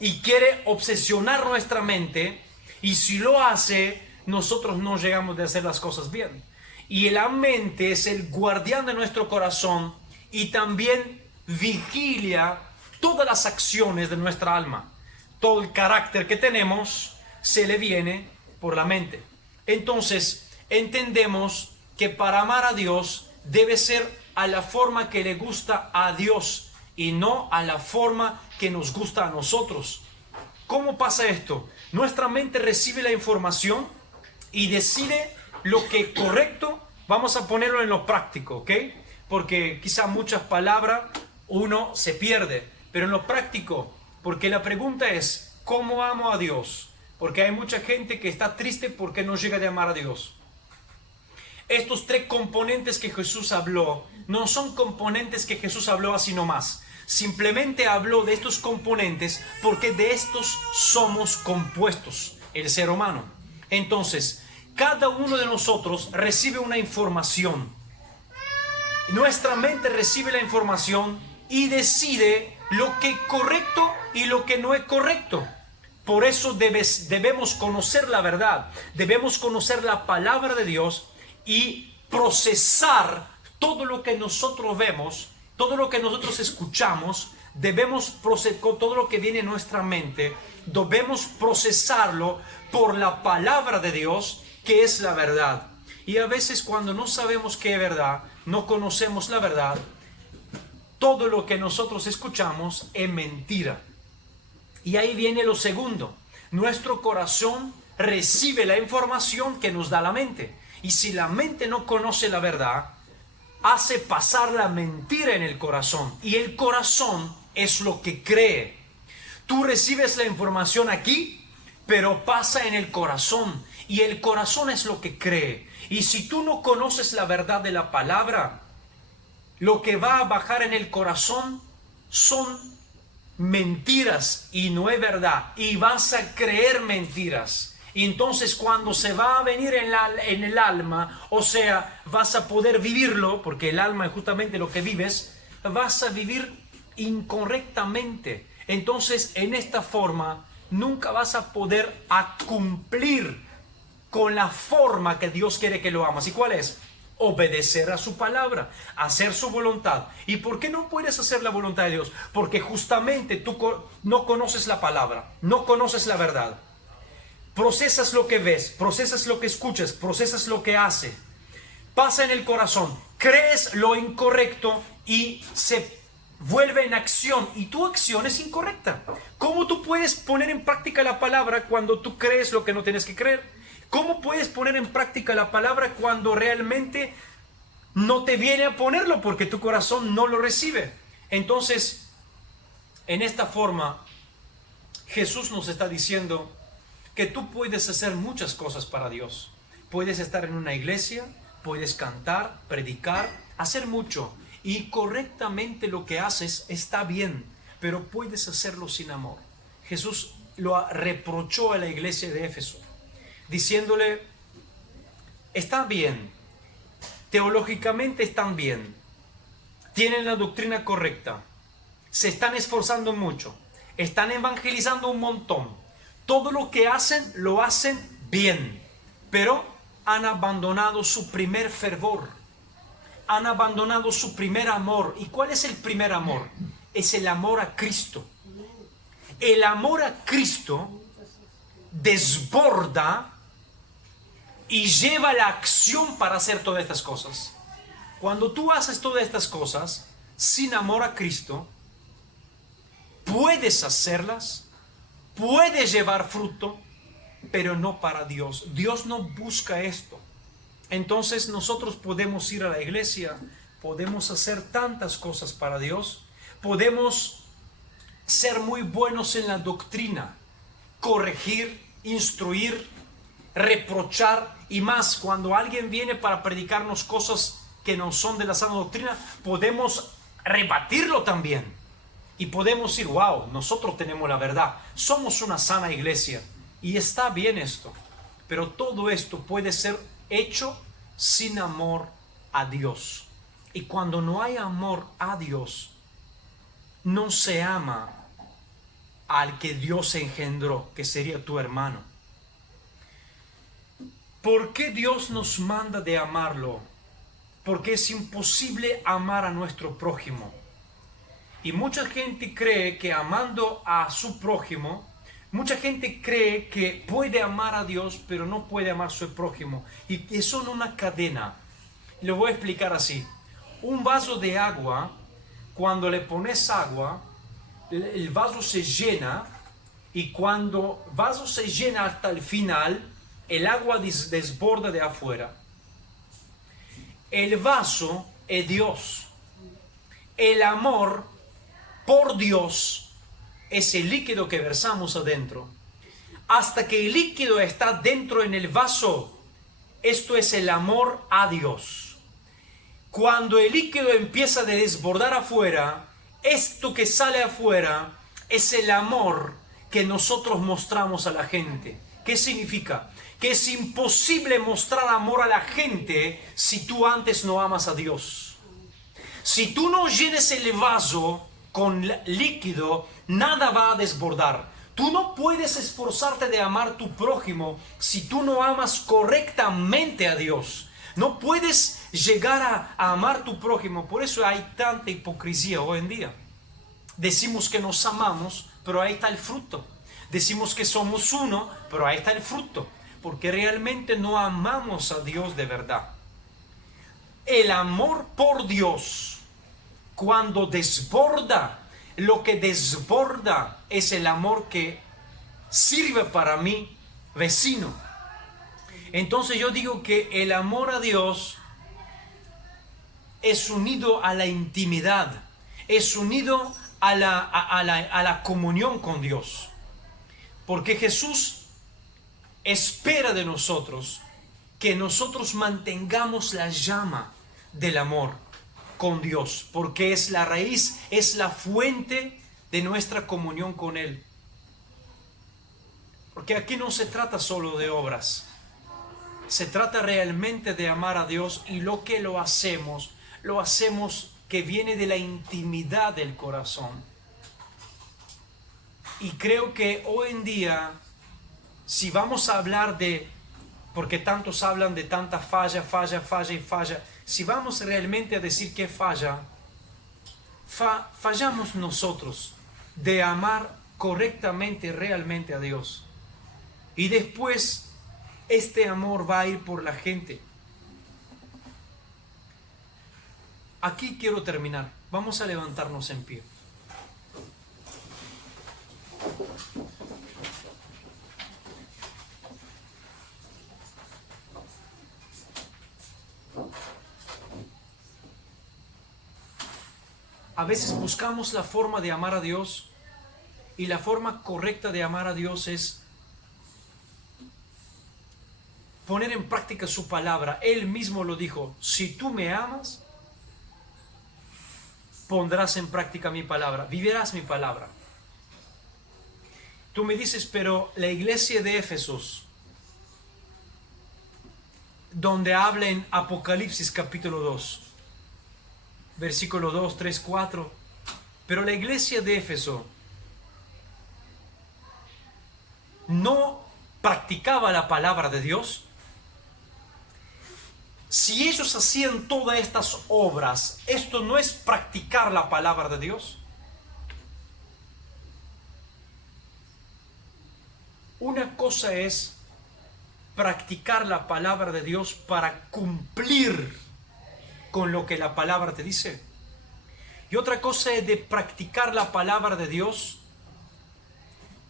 y quiere obsesionar nuestra mente, y si lo hace, nosotros no llegamos a hacer las cosas bien. Y la mente es el guardián de nuestro corazón y también vigilia todas las acciones de nuestra alma. Todo el carácter que tenemos se le viene por la mente. Entonces, entendemos que para amar a Dios debe ser a la forma que le gusta a Dios y no a la forma que nos gusta a nosotros. ¿Cómo pasa esto? Nuestra mente recibe la información y decide lo que es correcto. Vamos a ponerlo en lo práctico, ¿ok? Porque quizá muchas palabras uno se pierde, pero en lo práctico, porque la pregunta es, ¿cómo amo a Dios? Porque hay mucha gente que está triste porque no llega a amar a Dios. Estos tres componentes que Jesús habló no son componentes que Jesús habló así nomás. Simplemente habló de estos componentes porque de estos somos compuestos, el ser humano. Entonces, cada uno de nosotros recibe una información. Nuestra mente recibe la información y decide lo que es correcto y lo que no es correcto. Por eso debemos conocer la verdad, debemos conocer la palabra de Dios y procesar todo lo que nosotros vemos, todo lo que nosotros escuchamos. Debemos procesar todo lo que viene en nuestra mente, debemos procesarlo por la palabra de Dios, que es la verdad. Y a veces cuando no sabemos qué es verdad, no conocemos la verdad, todo lo que nosotros escuchamos es mentira. Y ahí viene lo segundo. Nuestro corazón recibe la información que nos da la mente. Y si la mente no conoce la verdad, hace pasar la mentira en el corazón. Y el corazón es lo que cree. Tú recibes la información aquí, pero pasa en el corazón. Y el corazón es lo que cree. Y si tú no conoces la verdad de la palabra, lo que va a bajar en el corazón son mentiras y no es verdad. Y vas a creer mentiras. Y entonces cuando se va a venir en el alma, o sea, vas a poder vivirlo, porque el alma es justamente lo que vives, vas a vivir incorrectamente. Entonces, en esta forma, nunca vas a poder cumplir con la forma que Dios quiere que lo amas. ¿Y cuál es? Obedecer a su palabra, hacer su voluntad. ¿Y por qué no puedes hacer la voluntad de Dios? Porque justamente tú no conoces la palabra, no conoces la verdad. Procesas lo que ves, procesas lo que escuchas, procesas lo que hace. Pasa en el corazón, crees lo incorrecto y se vuelve en acción. Y tu acción es incorrecta. ¿Cómo tú puedes poner en práctica la palabra cuando tú crees lo que no tienes que creer? ¿Cómo puedes poner en práctica la palabra cuando realmente no te viene a ponerlo porque tu corazón no lo recibe? Entonces, en esta forma, Jesús nos está diciendo que tú puedes hacer muchas cosas para Dios. Puedes estar en una iglesia, puedes cantar, predicar, hacer mucho. Y correctamente lo que haces está bien, pero puedes hacerlo sin amor. Jesús lo reprochó a la iglesia de Éfeso, diciéndole, está bien, teológicamente están bien, tienen la doctrina correcta, se están esforzando mucho, están evangelizando un montón, todo lo que hacen lo hacen bien, pero han abandonado su primer fervor, han abandonado su primer amor. ¿Y cuál es el primer amor? Es el amor a Cristo. El amor a Cristo desborda y lleva la acción para hacer todas estas cosas. Cuando tú haces todas estas cosas sin amor a Cristo, puedes hacerlas, puedes llevar fruto, pero no para Dios. Dios no busca esto. Entonces nosotros podemos ir a la iglesia, podemos hacer tantas cosas para Dios, podemos ser muy buenos en la doctrina, corregir, instruir, reprochar, y más cuando alguien viene para predicarnos cosas que no son de la sana doctrina, podemos rebatirlo también y podemos decir, wow, nosotros tenemos la verdad, somos una sana iglesia y está bien esto, pero todo esto puede ser hecho sin amor a Dios. Y cuando no hay amor a Dios, no se ama al que Dios engendró, que sería tu hermano. ¿Por qué Dios nos manda de amarlo? Porque es imposible amar a nuestro prójimo. Y mucha gente cree que amando a su prójimo, mucha gente cree que puede amar a Dios, pero no puede amar a su prójimo. Y son una cadena. Lo voy a explicar así. Un vaso de agua, cuando le pones agua, el vaso se llena, y cuando el vaso se llena hasta el final, el agua desborda de afuera. El vaso es Dios. El amor por Dios es el líquido que versamos adentro. Hasta que el líquido está dentro en el vaso, esto es el amor a Dios. Cuando el líquido empieza a desbordar afuera, esto que sale afuera es el amor que nosotros mostramos a la gente. ¿Qué significa? Que es imposible mostrar amor a la gente si tú antes no amas a Dios. Si tú no llenes el vaso con líquido, nada va a desbordar. Tú no puedes esforzarte de amar a tu prójimo si tú no amas correctamente a Dios. No puedes llegar a amar a tu prójimo. Por eso hay tanta hipocresía hoy en día. Decimos que nos amamos, pero ahí está el fruto. Decimos que somos uno, pero ahí está el fruto. Porque realmente no amamos a Dios de verdad. El amor por Dios, cuando desborda, lo que desborda es el amor que sirve para mi vecino. Entonces yo digo que el amor a Dios es unido a la intimidad, es unido a la comunión con Dios. Porque Jesús espera de nosotros que nosotros mantengamos la llama del amor con Dios, porque es la raíz, es la fuente de nuestra comunión con Él. Porque aquí no se trata solo de obras, se trata realmente de amar a Dios, y lo que lo hacemos que viene de la intimidad del corazón. Y creo que hoy en día, si vamos a hablar de, porque tantos hablan de tanta falla, si vamos realmente a decir que fallamos nosotros de amar correctamente, realmente a Dios. Y después, este amor va a ir por la gente. Aquí quiero terminar. Vamos a levantarnos en pie. A veces buscamos la forma de amar a Dios, y la forma correcta de amar a Dios es poner en práctica su palabra. Él mismo lo dijo: si tú me amas, pondrás en práctica mi palabra, vivirás mi palabra. Tú me dices, pero la iglesia de Éfesos donde habla en Apocalipsis capítulo 2, versículo 2, 3, 4. Pero la iglesia de Éfeso no practicaba la palabra de Dios. Si ellos hacían todas estas obras, ¿esto no es practicar la palabra de Dios? Una cosa es practicar la palabra de Dios para cumplir con lo que la palabra te dice. Y otra cosa es de practicar la palabra de Dios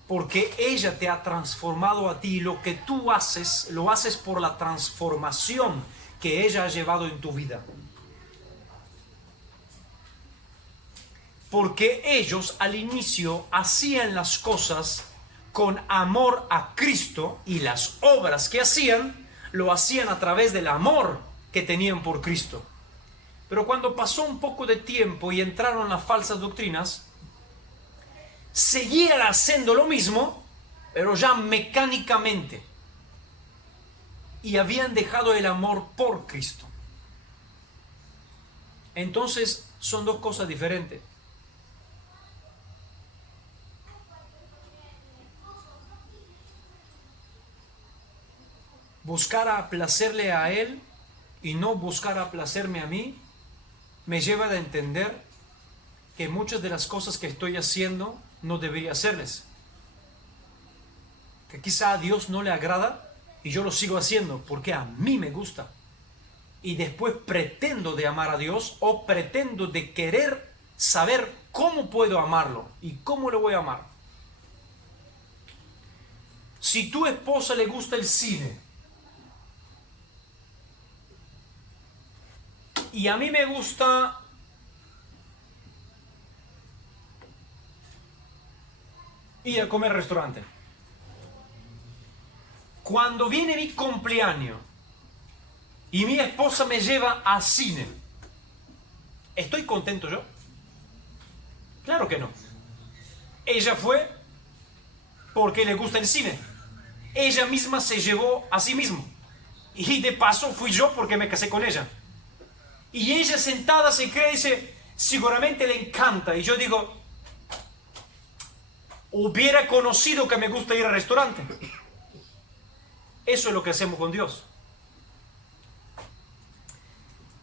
porque ella te ha transformado a ti. Lo que tú haces, lo haces por la transformación que ella ha llevado en tu vida. Porque ellos al inicio hacían las cosas con amor a Cristo y las obras que hacían, lo hacían a través del amor que tenían por Cristo. Pero cuando pasó un poco de tiempo y entraron las falsas doctrinas, seguían haciendo lo mismo, pero ya mecánicamente. Y habían dejado el amor por Cristo. Entonces son dos cosas diferentes. Buscar a placerle a Él y no buscar a placerme a mí me lleva a entender que muchas de las cosas que estoy haciendo no debería hacerles. Que quizá a Dios no le agrada y yo lo sigo haciendo porque a mí me gusta. Y después pretendo de amar a Dios o pretendo de querer saber cómo puedo amarlo y cómo lo voy a amar. Si tu esposa le gusta el cine y a mí me gusta ir a comer al restaurante, cuando viene mi cumpleaños y mi esposa me lleva al cine, ¿estoy contento yo? Claro que no. Ella fue porque le gusta el cine. Ella misma se llevó a sí misma. Y de paso fui yo porque me casé con ella. Y ella sentada se cree y dice, seguramente le encanta. Y yo digo, hubiera conocido que me gusta ir al restaurante. Eso es lo que hacemos con Dios.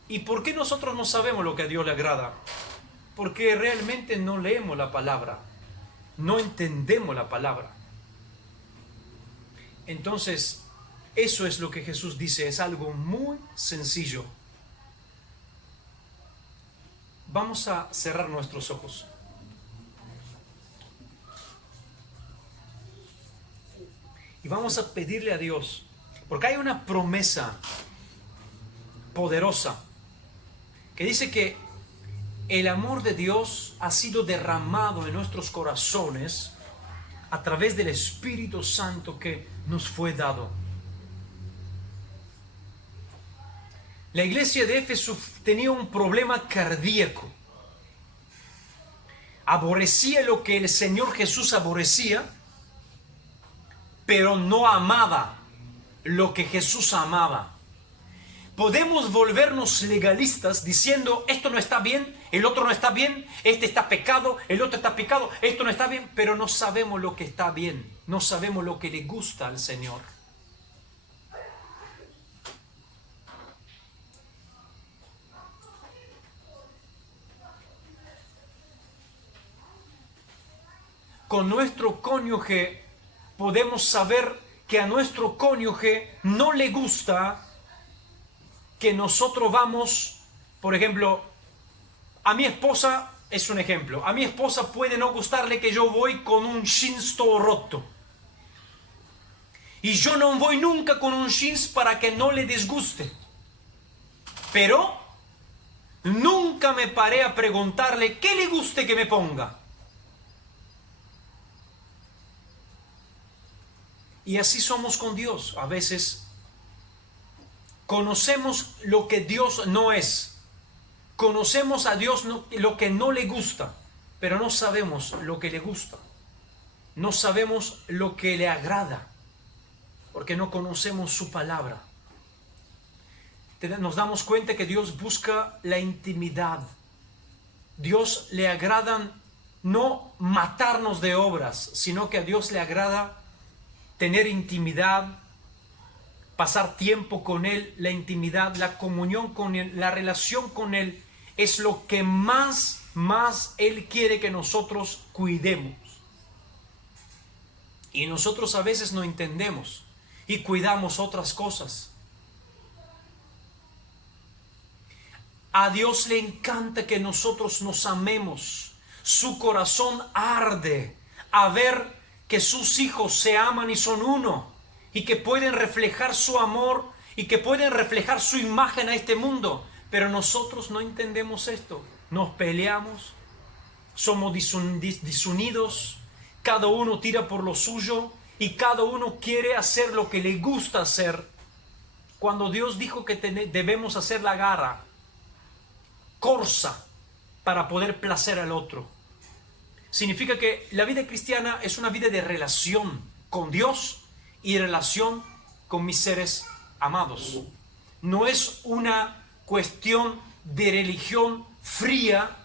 ¿Y por qué nosotros no sabemos lo que a Dios le agrada? Porque realmente no leemos la palabra, no entendemos la palabra. Entonces, eso es lo que Jesús dice, es algo muy sencillo. Vamos a cerrar nuestros ojos. Y vamos a pedirle a Dios, porque hay una promesa poderosa que dice que el amor de Dios ha sido derramado en nuestros corazones a través del Espíritu Santo que nos fue dado. La iglesia de Éfeso tenía un problema cardíaco. Aborrecía lo que el Señor Jesús aborrecía, pero no amaba lo que Jesús amaba. Podemos volvernos legalistas diciendo esto no está bien, el otro no está bien, este está pecado, el otro está pecado, esto no está bien, pero no sabemos lo que está bien, no sabemos lo que le gusta al Señor. Con nuestro cónyuge podemos saber que a nuestro cónyuge no le gusta que nosotros vamos, por ejemplo, a mi esposa, es un ejemplo, a mi esposa puede no gustarle que yo voy con un jeans todo roto. Y yo no voy nunca con un jeans para que no le disguste. Pero nunca me paré a preguntarle qué le guste que me ponga. Y así somos con Dios. A veces conocemos lo que Dios no es. Conocemos a Dios lo que no le gusta, pero no sabemos lo que le gusta. No sabemos lo que le agrada, porque no conocemos su palabra. nos damos cuenta que Dios busca la intimidad. Dios le agradan no matarnos de obras, sino que a Dios le agrada tener intimidad, pasar tiempo con Él. La intimidad, la comunión con Él, la relación con Él es lo que más Él quiere que nosotros cuidemos. Y nosotros a veces no entendemos y cuidamos otras cosas. A Dios le encanta que nosotros nos amemos. Su corazón arde a ver que sus hijos se aman y son uno, y que pueden reflejar su amor y que pueden reflejar su imagen a este mundo. Pero nosotros no entendemos esto. Nos peleamos, somos disunidos, cada uno tira por lo suyo y cada uno quiere hacer lo que le gusta hacer, cuando Dios dijo que debemos hacer la garra, corsa, para poder placer al otro. Significa que la vida cristiana es una vida de relación con Dios y relación con mis seres amados. No es una cuestión de religión fría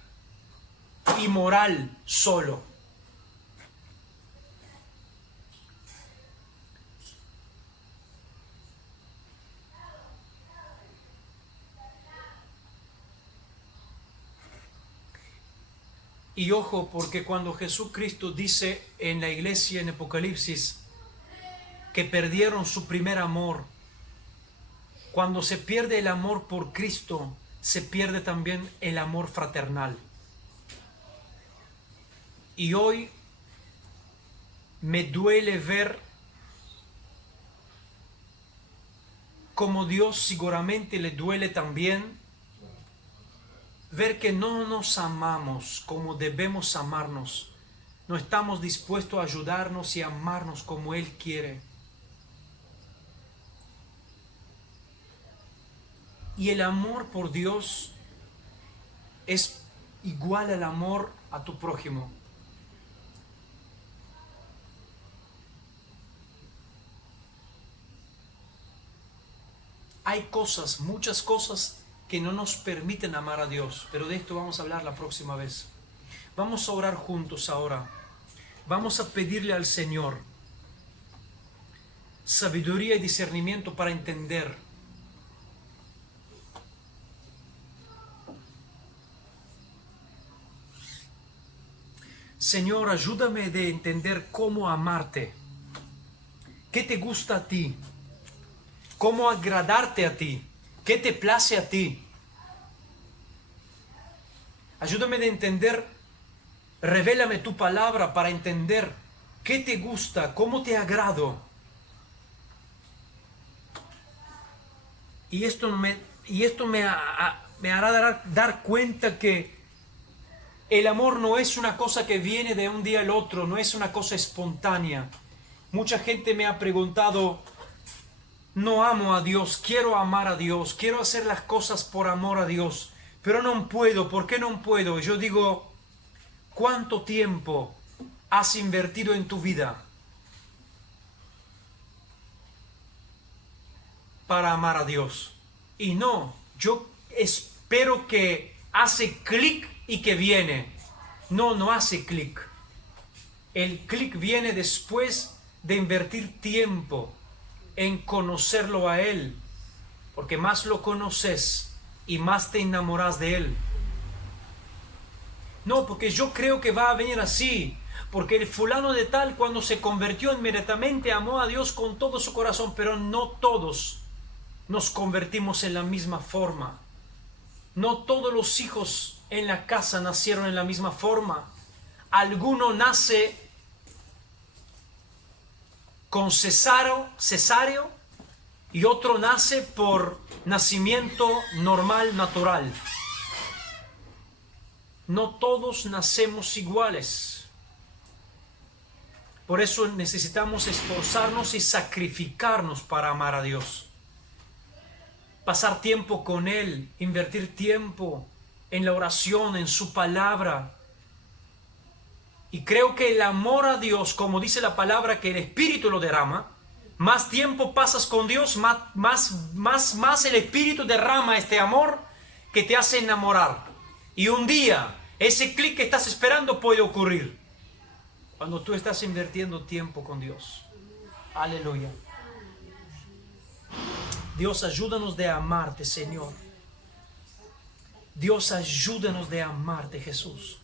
y moral solo. Y ojo, porque cuando Jesucristo dice en la iglesia en Apocalipsis que perdieron su primer amor, cuando se pierde el amor por Cristo, se pierde también el amor fraternal. Y hoy me duele ver como Dios seguramente le duele también ver que no nos amamos como debemos amarnos. No estamos dispuestos a ayudarnos y amarnos como Él quiere. Y el amor por Dios es igual al amor a tu prójimo. Hay cosas, muchas cosas que no nos permiten amar a Dios, pero de esto vamos a hablar la próxima vez. Vamos a orar juntos ahora. Vamos a pedirle al Señor sabiduría y discernimiento para entender. Señor, ayúdame de entender cómo amarte. ¿Qué te gusta a ti? ¿Cómo agradarte a ti? ¿Qué te place a ti? Ayúdame de entender, revélame tu palabra para entender qué te gusta, cómo te agrado. Y esto me hará dar cuenta que el amor no es una cosa que viene de un día al otro, no es una cosa espontánea. Mucha gente me ha preguntado, no amo a Dios, quiero amar a Dios, quiero hacer las cosas por amor a Dios, pero no puedo. ¿Por qué no puedo? Yo digo, ¿cuánto tiempo has invertido en tu vida para amar a Dios? Y no, yo espero que hace clic y que viene. No hace clic. El clic viene después de invertir tiempo en conocerlo a Él, porque más lo conoces y más te enamoras de Él. No, porque yo creo que va a venir así, porque el fulano de tal cuando se convirtió inmediatamente amó a Dios con todo su corazón, pero no todos nos convertimos en la misma forma. No todos los hijos en la casa nacieron en la misma forma. Alguno nace con cesáreo y otro nace por nacimiento normal, natural. No todos nacemos iguales. Por eso necesitamos esforzarnos y sacrificarnos para amar a Dios. Pasar tiempo con Él, invertir tiempo en la oración, en su palabra. Y creo que el amor a Dios, como dice la palabra, que el Espíritu lo derrama, Más tiempo pasas con Dios, más el Espíritu derrama este amor que te hace enamorar. Y un día, ese clic que estás esperando puede ocurrir cuando tú estás invirtiendo tiempo con Dios. Aleluya. Dios, ayúdanos de amarte, Señor. Dios, ayúdanos de amarte, Jesús.